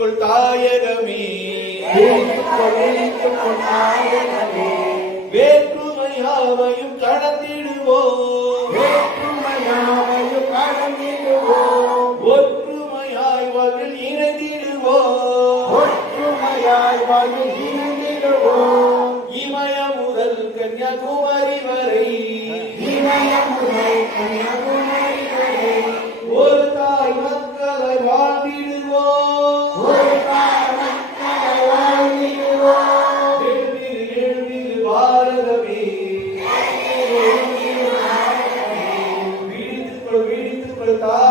விழித்துக்கொள் தாயகமே, வேற்றுமையாவையும் கடந்திடுவோம், ஒற்றுமையாய் வாழ்வில் இணைந்திடுவோம், இமய முதல் கன்னியாகுமரி வரை ஒரு தாய் மக்களை வாழ்ந்திடுவோம், எழுந்திரு பாரதமே, விழித்துக்கொள் தாய்